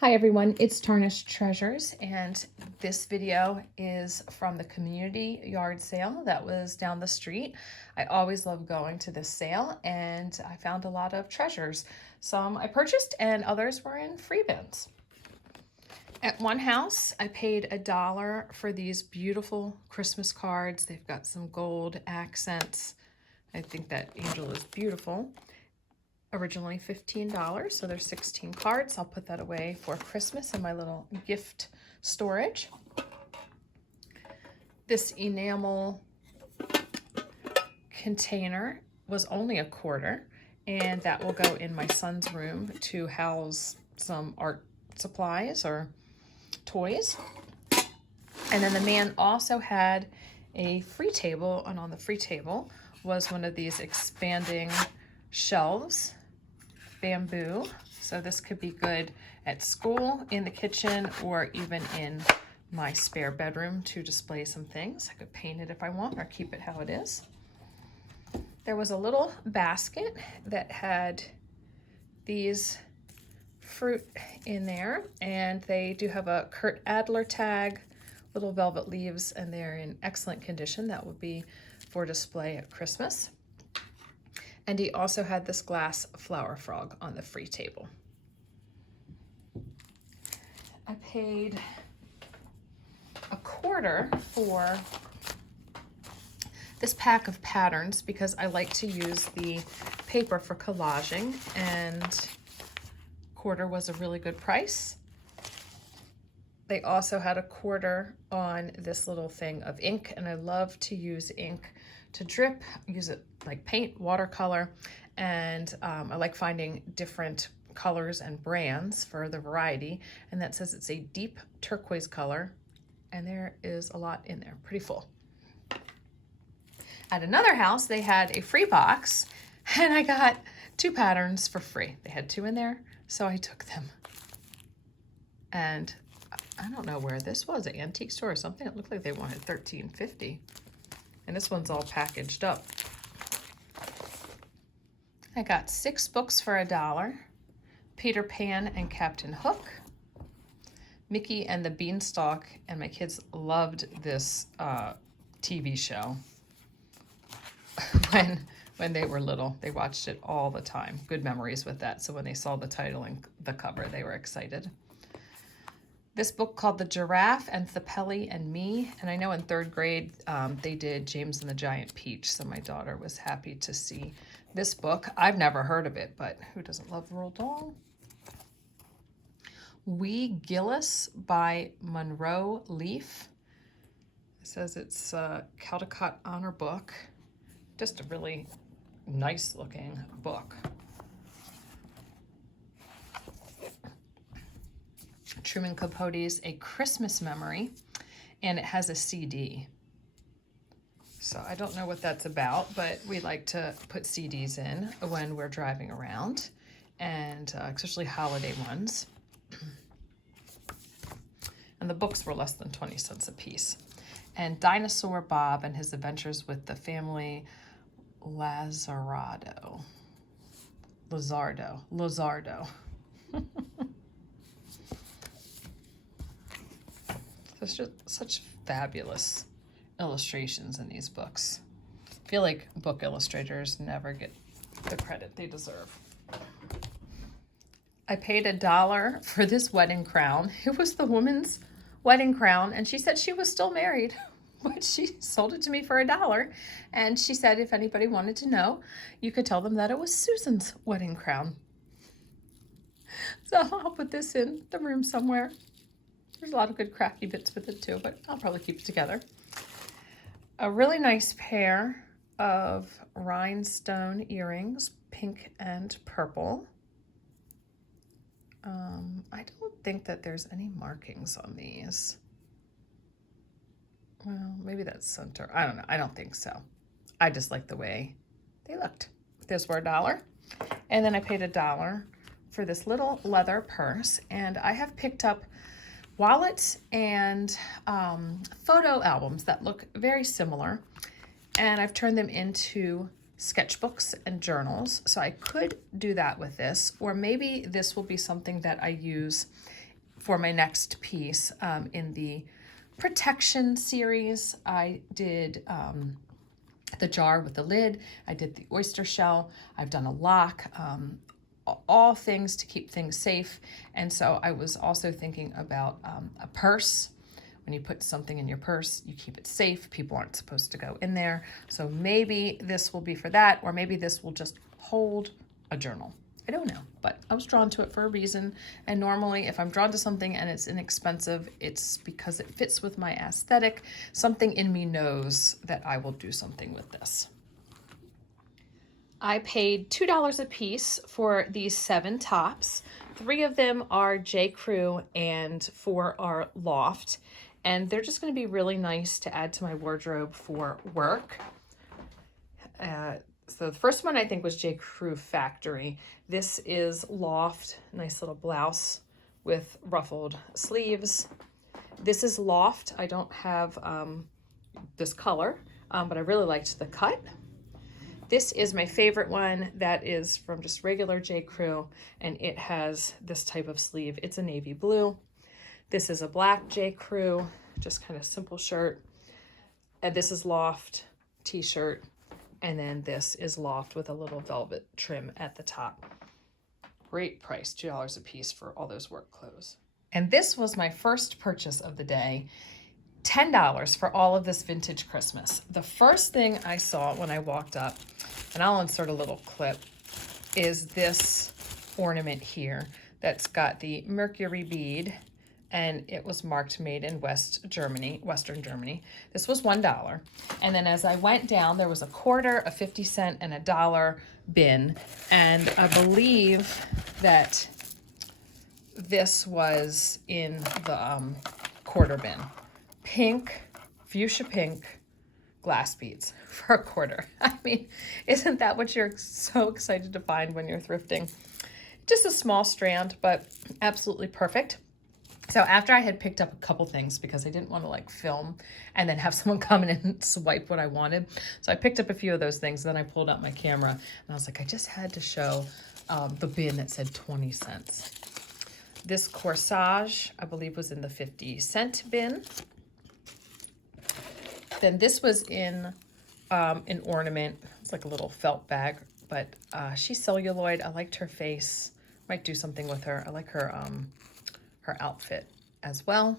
Hi everyone, it's Tarnished Treasures, and this video is from the community yard sale that was down the street. I always love going to this sale, and I found a lot of treasures. Some I purchased and others were in free bins. At one house, I paid $1 for these beautiful Christmas cards. They've got some gold accents. I think that angel is beautiful. Originally $15, so there's 16 cards. I'll put that away for Christmas in my little gift storage. This enamel container was only $1, and that will go in my son's room to house some art supplies or toys. And then the man also had a free table, and on the free table was one of these expanding shelves, bamboo. So this could be good at school, in the kitchen, or even in my spare bedroom to display some things. I could paint it if I want or keep it how it is. There was a little basket that had these fruit in there, and they do have a Kurt Adler tag, little velvet leaves, and they're in excellent condition. That would be for display at Christmas. And he also had this glass flower frog on the free table. I paid $1 for this pack of patterns because I like to use the paper for collaging, and $1 was a really good price. They also had $1 on this little thing of ink, and I love to use ink to drip, use it like paint, watercolor, and I like finding different colors and brands for the variety, and that says it's a deep turquoise color, and there is a lot in there, pretty full. At another house, they had a free box, and I got 2 patterns for free. They had 2 in there, so I took them. And I don't know where this was, an antique store or something. It looked like they wanted $13.50. And this one's all packaged up. I got 6 books for $1. Peter Pan and Captain Hook, Mickey and the Beanstalk, and my kids loved this TV show. When they were little, they watched it all the time. Good memories with that. So when they saw the title and the cover, they were excited. This book called The Giraffe and Thapelli and Me. And I know in 3rd grade, they did James and the Giant Peach. So my daughter was happy to see this book. I've never heard of it, but who doesn't love Roald Dahl? Wee Gillis by Monroe Leaf. It says it's a Caldecott Honor book. Just a really nice looking book. Truman Capote's A Christmas Memory, and it has a CD. So I don't know what that's about, but we like to put CDs in when we're driving around, and especially holiday ones. And the books were less than 20 cents a piece. And Dinosaur Bob and His Adventures with the Family Lizardo. There's just such fabulous illustrations in these books. I feel like book illustrators never get the credit they deserve. I paid $1 for this wedding crown. It was the woman's wedding crown, and she said she was still married, but she sold it to me for $1. And she said if anybody wanted to know, you could tell them that it was Susan's wedding crown. So I'll put this in the room somewhere. There's a lot of good crafty bits with it too, but I'll probably keep it together. A really nice pair of rhinestone earrings, pink and purple. I don't think that there's any markings on these. Well, maybe that's center. I don't know. I don't think so. I just like the way they looked. Those were $1. And then I paid $1 for this little leather purse, and I have picked up wallets and photo albums that look very similar, and I've turned them into sketchbooks and journals. So I could do that with this, or maybe this will be something that I use for my next piece in the protection series. I did the jar with the lid. I did the oyster shell. I've done a lock, all things to keep things safe. And so I was also thinking about a purse. When you put something in your purse, you keep it safe. People aren't supposed to go in there. So maybe this will be for that, or maybe this will just hold a journal. I don't know, but I was drawn to it for a reason. And normally if I'm drawn to something and it's inexpensive, it's because it fits with my aesthetic. Something in me knows that I will do something with this. I paid $2 a piece for these 7 tops. 3 of them are J. Crew and 4 are Loft. And they're just going to be really nice to add to my wardrobe for work. So the first one I think was J. Crew Factory. This is Loft, nice little blouse with ruffled sleeves. This is Loft. I don't have this color, but I really liked the cut. This is my favorite one. That is from just regular J. Crew, and it has this type of sleeve. It's a navy blue. This is a black J. Crew, just kind of simple shirt. And this is Loft t-shirt. And then this is Loft with a little velvet trim at the top. Great price, $2 a piece for all those work clothes. And this was my first purchase of the day. $10 for all of this vintage Christmas. The first thing I saw when I walked up, and I'll insert a little clip, is this ornament here that's got the Mercury bead, and it was marked made in Western Germany. This was $1. And then as I went down, there was a quarter, a 50-cent, and a $1 bin. And I believe that this was in the quarter bin. Pink, fuchsia pink glass beads for a quarter. I mean, isn't that what you're so excited to find when you're thrifting? Just a small strand, but absolutely perfect. So after I had picked up a couple things, because I didn't want to like film and then have someone come in and swipe what I wanted. So I picked up a few of those things. Then I pulled out my camera and I was like, I just had to show the bin that said 20 cents. This corsage, I believe, was in the 50-cent bin. Then this was in an ornament. It's like a little felt bag, but she's celluloid. I liked her face. Might do something with her. I like her outfit as well.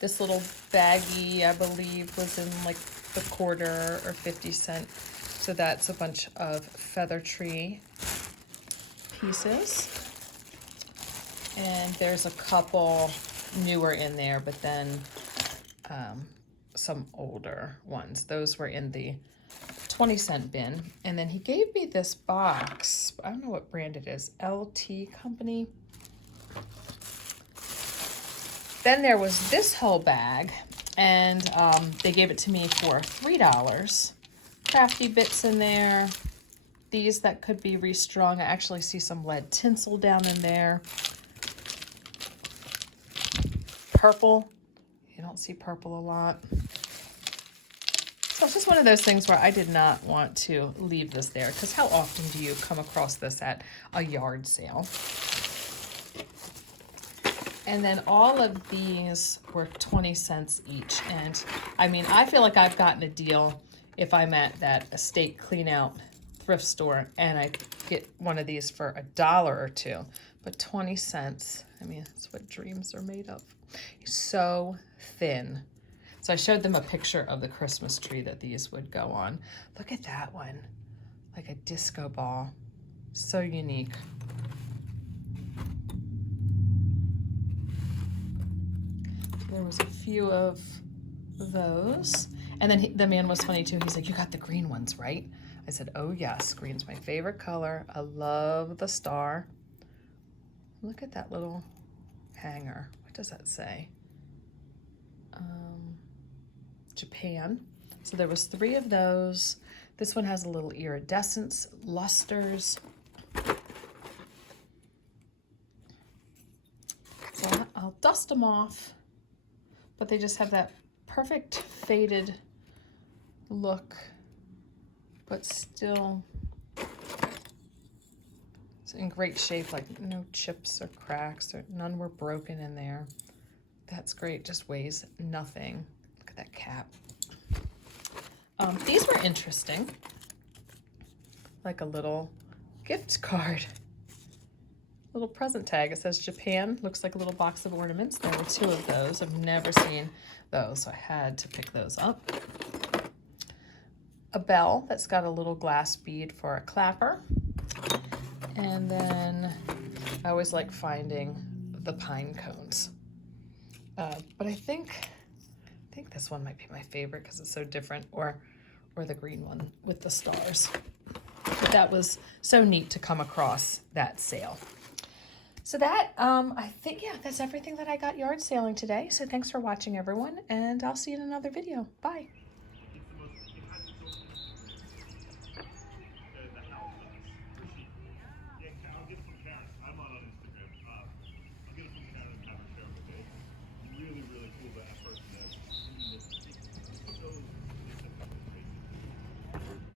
This little baggie, I believe, was in like the quarter or 50-cent. So that's a bunch of feather tree pieces. And there's a couple newer in there, but then some older ones. Those were in the 20-cent bin. And then he gave me this box. I don't know what brand it is. LT Company. Then there was this whole bag, and they gave it to me for $3. Crafty bits in there. These that could be restrung. I actually see some lead tinsel down in there. Purple. You don't see purple a lot. So it's just one of those things where I did not want to leave this there, because how often do you come across this at a yard sale? And then all of these were 20 cents each. And I mean, I feel like I've gotten a deal if I'm at that estate clean out thrift store and I get one of these for $1 or $2. But 20 cents, I mean, that's what dreams are made of. So thin. So I showed them a picture of the Christmas tree that these would go on. Look at that one, like a disco ball. So unique. There was a few of those. And then the man was funny too. He's like, you got the green ones, right? I said, oh yes, green's my favorite color. I love the star. Look at that little hanger. What does that say? Japan. So there was 3 of those. This one has a little iridescence, lusters. So I'll dust them off, but they just have that perfect faded look, but still It's in great shape, like no chips or cracks, or none were broken in there. That's great, just weighs nothing. Look at that cap. These were interesting. Like a little gift card. Little present tag. It says Japan. Looks like a little box of ornaments. There were 2 of those. I've never seen those, so I had to pick those up. A bell that's got a little glass bead for a clapper. And then I always like finding the pine cones. But I think this one might be my favorite because it's so different, or the green one with the stars. But that was so neat to come across that sale. So that, I think, yeah, that's everything that I got yard sailing today. So thanks for watching, everyone, and I'll see you in another video. Bye.